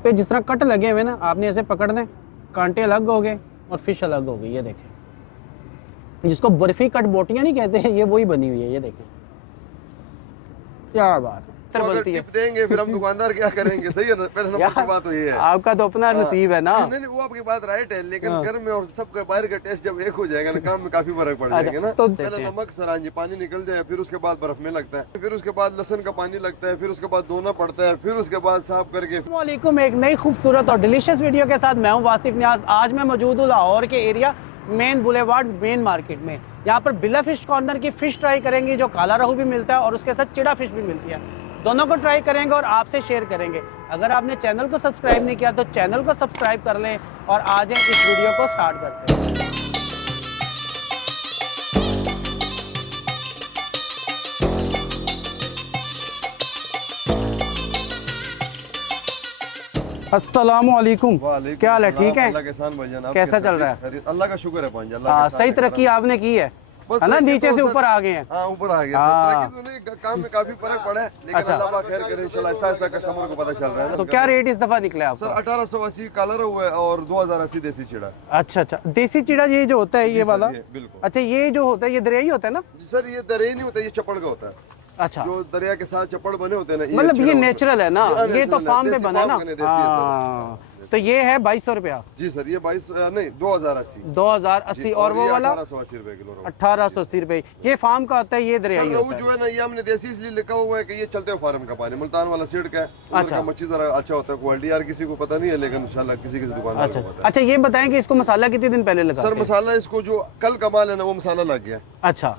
इस पे जिस तरह कट लगे हुए ना, आपने ऐसे पकड़ने, कांटे अलग हो गए और फिश अलग हो गई। ये देखें, जिसको बर्फी कट बोटियां नहीं कहते हैं, ये वही बनी हुई है। ये देखें क्या बात है। तो अगर टिप देंगे फिर हम दुकानदार क्या करेंगे? सही है ना, पहले नंबर की बात तो ये है। आपका तो अपना नसीब है ना। नहीं वो आपकी बात राइट है, लेकिन घर में और सबके बाहर का टेस्ट जब एक हो जाएगा ना, काम में काफी फर्क पड़ जाएगा ना। तो पहले नमक सर, हाँ जी, पानी निकल जाए, फिर उसके बाद बर्फ में लगता है, फिर उसके बाद लहसुन का पानी लगता है, फिर उसके बाद धोना पड़ता है, फिर उसके बाद साफ करके। अस्सलामुअलैकुम, एक नई खूबसूरत और डिलीशियस वीडियो के साथ मैं हूं वासिफ नियाज। आज मैं मौजूद हूँ लाहौर के area main boulevard main market में। यहाँ पर बिला फिश कॉर्नर की फिश ट्राई करेंगे, जो काला रहू भी मिलता है और उसके साथ चिड़ा फिश भी मिलती है। दोनों को ट्राई करेंगे और आपसे शेयर करेंगे। अगर आपने चैनल को सब्सक्राइब नहीं किया तो चैनल को सब्सक्राइब कर लें और आ जाएं इस वीडियो को स्टार्ट करते हैं। अस्सलामुअलैकुम, क्या हाल है? ठीक है? अल्लाह के एहसान भाईजान, कैसा चल रहा है? अल्लाह का शुक्र है भाईजान, अल्लाह के सही तरक्की आपने की है ना? नीचे से ऊपर आ गए हैं। हाँ, ऊपर आ गए। काम में काफी फर्क पड़ा है, लेकिन अल्लाह पाक खैर करे इंशाल्लाह। आहिस्ता कस्टमर को पता चल रहा है। तो क्या रेट इस दफा निकला है सर? 1880 कलर हुआ है और 2080 देसी चिड़ा। अच्छा, देसी चिड़ा ये जो होता है, ये वाला? बिल्कुल। अच्छा, ये जो होता है ये दरियाई होता है ना? सर ये दरिया नहीं होता, ये चपड़ का होता है। अच्छा, जो दरिया के साथ चपड़ बने होते हैं ना, मतलब ये नेचुरल है ना? ये तो फार्म पे बना ना। तो ये है 2200 रुपया। जी सर, ये 22 नहीं 2080। 2080 और वो वाला 1880 रुपए किलो। 1880 रुपए। ये फार्म का होता है, ये दरियाई होता है। जो है ना, ये हमने देसी इसलिए लिखा हुआ है कि ये चलते हुए फार्म का पानी, मुल्तान वाला सीड का है। अच्छा, मच्छी जरा अच्छा होता है, क्वालिटी यार किसी को पता नहीं है, लेकिन इंशाल्लाह किसी दुकान को पता है। अच्छा, ये बताएं कि इसको मसाला कितने दिन पहले लगा? सर मसाला इसको जो कल कमाल है ना, वो मसाला लग गया। अच्छा,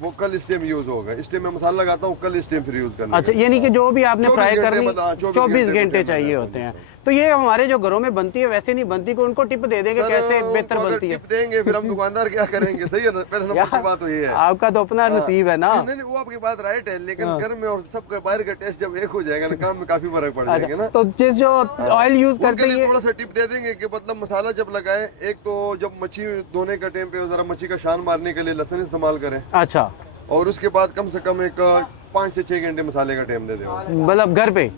वो कल इस टाइम यूज होगा। इस टाइम में मसाला लगाता हूँ, कल इस टाइम फिर यूज करना। अच्छा, यानी कि जो भी आपने फ्राई करनी 24 घंटे चाहिए होते हैं। तो ये हमारे जो घरों में बनती है वैसे नहीं बनती, को उनको टिप दे देंगे कैसे बेहतर बनती है? टिप देंगे फिर हम दुकानदार क्या करेंगे? सही है ना, पहले नंबर की बात तो ये है। आपका तो अपना नसीब है ना। नहीं वो आपकी बात राइट है, लेकिन घर में और सबके बाहर का टेस्ट जब एक हो जाएगा ना, काम में काफी फर्क पड़ जाएगा ना। तो जिस जो ऑयल यूज करते हैं, थोड़ा सा टिप दे देंगे कि मतलब मसाला जब लगाए, एक तो जब मच्छी धोने का टाइम पे जरा मच्छी का शान मारने के लिए लहसुन इस्तेमाल करें। अच्छा, और उसके बाद कम से कम एक 5 से 6 घंटे मसाले का टाइम दे दें। मतलब घर पे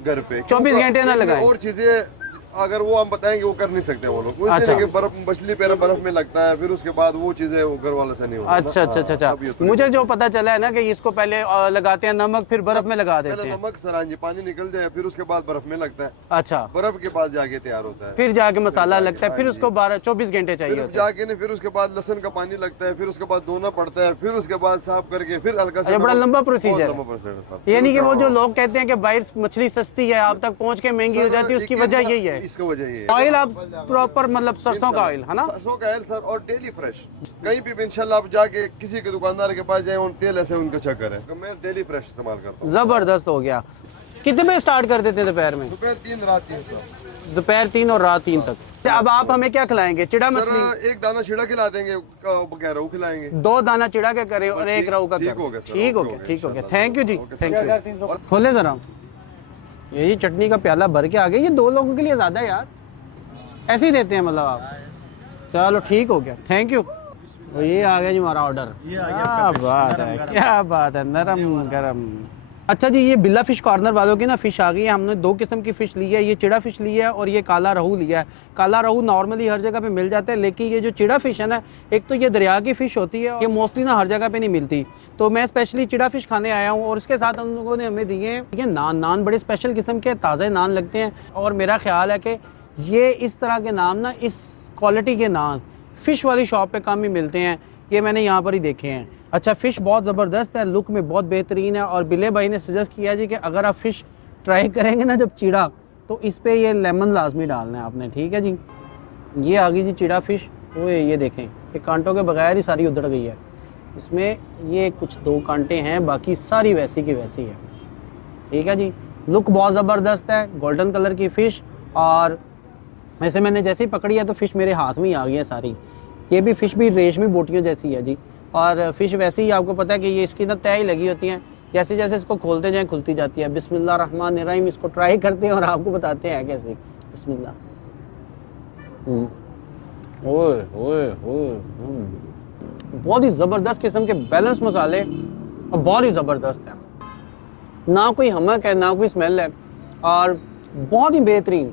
24 घंटे ना लगाएं। और चीजें अगर वो हम बताएंगे वो कर नहीं सकते वो लोग। अच्छा। कि बर्फ मछली पैरा बर्फ में लगता है, फिर उसके बाद वो चीजें घर वाले से नहीं होती। अच्छा। मुझे जो पता चला है ना कि इसको पहले लगाते हैं नमक, फिर बर्फ में लगा देते हैं। नमक सर, हाँ जी, पानी निकल जाए, फिर उसके बाद बर्फ में लगता है। अच्छा, बर्फ के बाद जाके तैयार होता है, फिर जाके मसाला लगता है, फिर उसको 24 घंटे चाहिए होते हैं। जाके नहीं, फिर उसके बाद लहसुन का पानी लगता है, फिर उसके बाद धोना पड़ता है, फिर उसके बाद साफ करके फिर हल्का सा। बड़ा लंबा प्रोसीजर है। यानी कि वो जो लोग कहते हैं कि बाहर मछली सस्ती है, आप तक पहुँच के महंगी हो जाती है, उसकी वजह यही है। इसका वजह ये ऑयल आप प्रॉपर मतलब सरसों का ऑयल है ना? सरसों का ऑयल सर, और डेली फ्रेश। कहीं भी इंशाल्लाह आप जाके किसी के दुकानदार के पास जाए, उन तेल ऐसे उनका चक्कर है, मैं डेली फ्रेश इस्तेमाल करता हूँ। जबरदस्त हो गया। कितने बजे स्टार्ट कर देते दोपहर में? दोपहर 3 रात 3 सर। दोपहर 3 और रात 3 तक। अब आप हमें क्या खिलाएंगे? चिड़ा मछली? सर एक दाना चिड़ा खिला देंगे, रहू खिलाएंगे। 2 दाना चिड़ा के करें और 1 रहू का। ठीक हो गया। थैंक यू जी, थैंक यू। खोले जरा, ये चटनी का प्याला भर के आ गया। ये 2 लोगों के लिए ज्यादा है यार, ऐसे ही देते हैं मतलब आप? चलो ठीक हो गया, थैंक यू। तो ये आ गया जी हमारा ऑर्डर। क्या बात है, नरम गरम। अच्छा जी, ये बिल्ला फिश कॉर्नर वालों की ना फिश आ गई है। हमने 2 किस्म की फिश ली है, ये चिड़ा फिश ली है और ये काला रहू लिया है। काला रहू नॉर्मली हर जगह पे मिल जाता है, लेकिन ये जो चिड़ा फिश है ना, एक तो ये दरिया की फिश होती है, ये मोस्टली ना हर जगह पे नहीं मिलती। तो मैं स्पेशली चिड़ा फिश खाने आया हूँ और उसके साथ उन लोगों ने हमें दिए ये नान बड़े स्पेशल किस्म के ताज़े नान लगते हैं। और मेरा ख्याल है कि ये इस तरह के नान ना, इस क्वालिटी के नान फ़िश वाली शॉप पे कम ही मिलते हैं। ये मैंने यहाँ पर ही देखे हैं। अच्छा, फ़िश बहुत ज़बरदस्त है, लुक में बहुत बेहतरीन है। और बिले भाई ने सजेस्ट किया जी कि अगर आप फ़िश ट्राई करेंगे ना जब चिड़ा, तो इस पर ये लेमन लाजमी डालना है आपने। ठीक है जी, ये आ गई जी चिड़ा फ़िश। वो ये देखें, ये कांटों के बगैर ही सारी उधड़ गई है। इसमें ये कुछ 2 कांटे हैं, बाकी सारी वैसी की वैसी है। ठीक है जी, लुक बहुत ज़बरदस्त है, गोल्डन कलर की फ़िश। और वैसे मैंने जैसे ही पकड़ी है तो फ़िश मेरे हाथ में ही आ गई है सारी। ये भी फ़िश भी रेशमी बोटियों जैसी है जी। और फ़िश वैसे ही आपको पता है कि ये इसकी ना तय लगी होती हैं, जैसे जैसे इसको खोलते जाएं खुलती जाती है। बिस्मिल्लाह रहमान रहीम, इसको ट्राई करते हैं और आपको बताते हैं कैसे। बिस्मिल्लाह। ओए ओए ओए, बहुत ही ज़बरदस्त किस्म के बैलेंस मसाले और बहुत ही ज़बरदस्त है। ना कोई हमक है, ना कोई स्मेल है, और बहुत ही बेहतरीन।